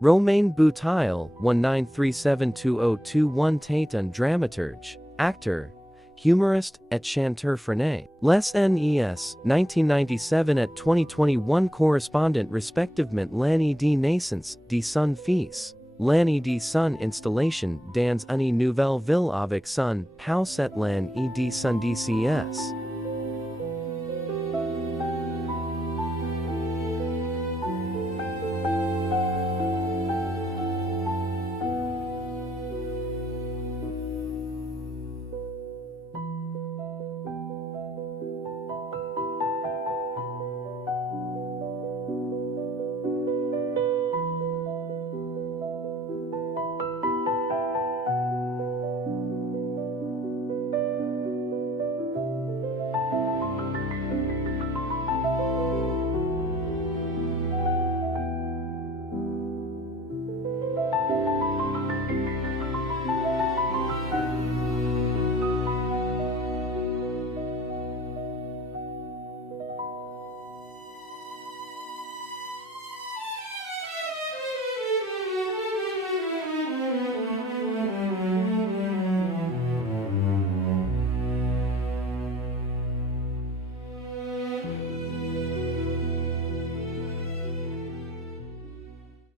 Romain Boutile, 19372021 Tate un dramaturge, actor, humorist, et chanteur français. Les Nes, 1997 at 2021 correspondent respectivement l'année de naissance de son fils, l'année de son installation dans une nouvelle ville avec son, Poucet l'année de son DCS.